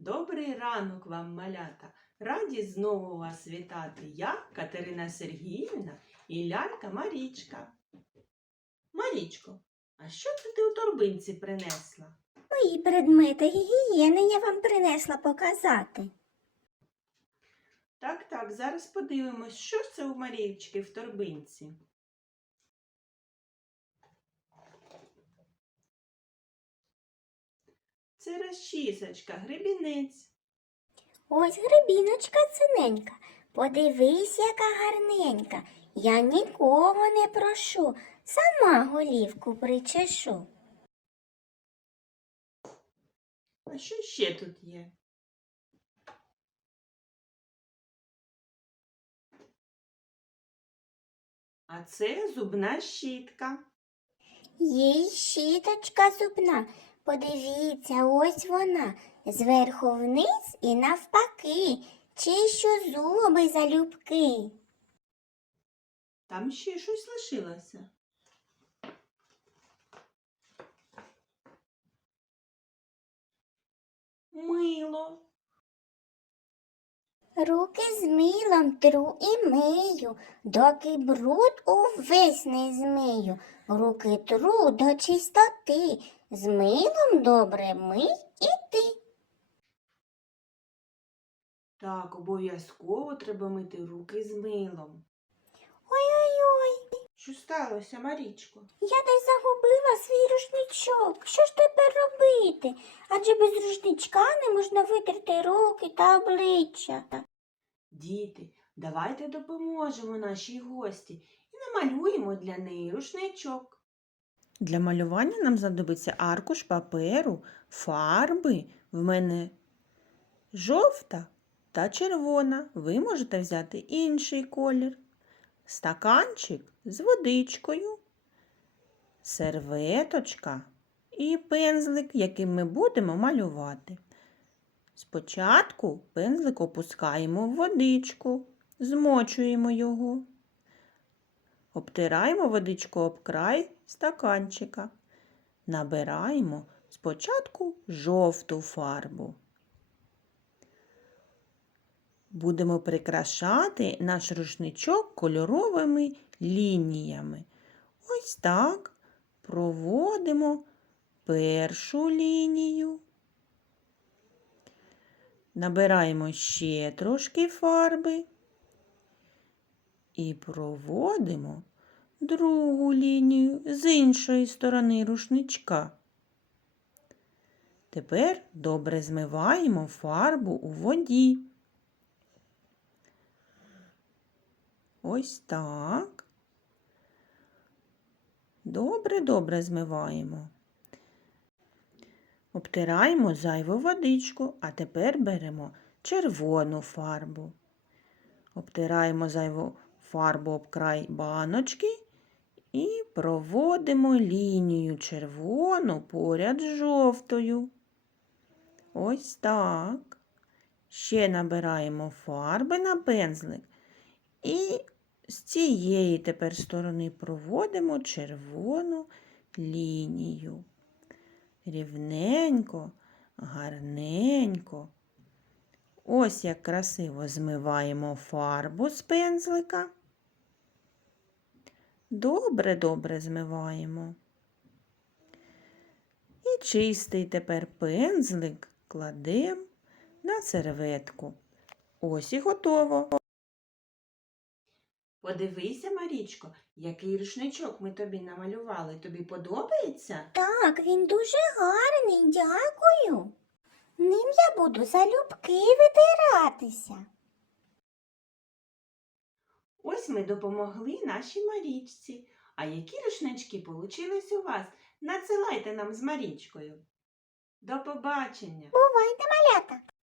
Добрий ранок вам, малята! Раді знову вас вітати. Я Катерина Сергіївна і лялька Марічка. Марічко, а що це ти у торбинці принесла? Мої предмети гігієни я вам принесла показати. Так, так, зараз подивимось, що це у Марічки в торбинці. Це розчісочка, гребінець. Ось грибіночка синенька. Подивись, яка гарненька. Я нікого не прошу, сама голівку причешу. А що ще тут є? А це зубна щітка. Є й щіточка зубна. Подивіться, ось вона. Зверху вниз і навпаки. Чищу зуби залюбки. Там ще щось лишилося. Мило. Руки з милом тру і мию, доки бруд увесь не змию. Руки тру до чистоти, з милом добре мий і ти. Так, обов'язково треба мити руки з милом. Ой-ой-ой, Що сталося, Марічко? я десь загубила свій рушничок. Що ж тепер робити? Адже без рушничка не можна витерти руки та обличчя. Діти, давайте допоможемо нашій гості і намалюємо для неї рушничок. Для малювання нам знадобиться аркуш паперу, фарби. В мене жовта та червона. Ви можете взяти інший колір. Стаканчик з водичкою, серветочка і пензлик, яким ми будемо малювати. Спочатку пензлик опускаємо в водичку, змочуємо його. Обтираємо водичку об край стаканчика. Набираємо спочатку жовту фарбу. Будемо прикрашати наш рушничок кольоровими лініями. Ось так проводимо першу лінію. Набираємо ще трошки фарби і проводимо другу лінію з іншої сторони рушничка. Тепер добре змиваємо фарбу у воді. Ось так. Добре-добре змиваємо. Обтираємо зайву водичку, а тепер беремо червону фарбу. Обтираємо зайву фарбу об край баночки і проводимо лінію червону поряд з жовтою. Ось так. Ще набираємо фарби на пензлик і з цієї тепер сторони проводимо червону лінію рівненько, гарненько. Ось як красиво змиваємо фарбу з пензлика. Добре-добре змиваємо. І чистий тепер пензлик кладемо на серветку. Ось і готово. Подивися, Марічко, який рушничок ми тобі намалювали. Тобі подобається? Так, він дуже гарний, дякую. Ним я буду залюбки витиратися. Ось ми допомогли нашій Марічці. А які рушнички получились у вас? Надсилайте нам з Марічкою. До побачення! Бувайте, малята!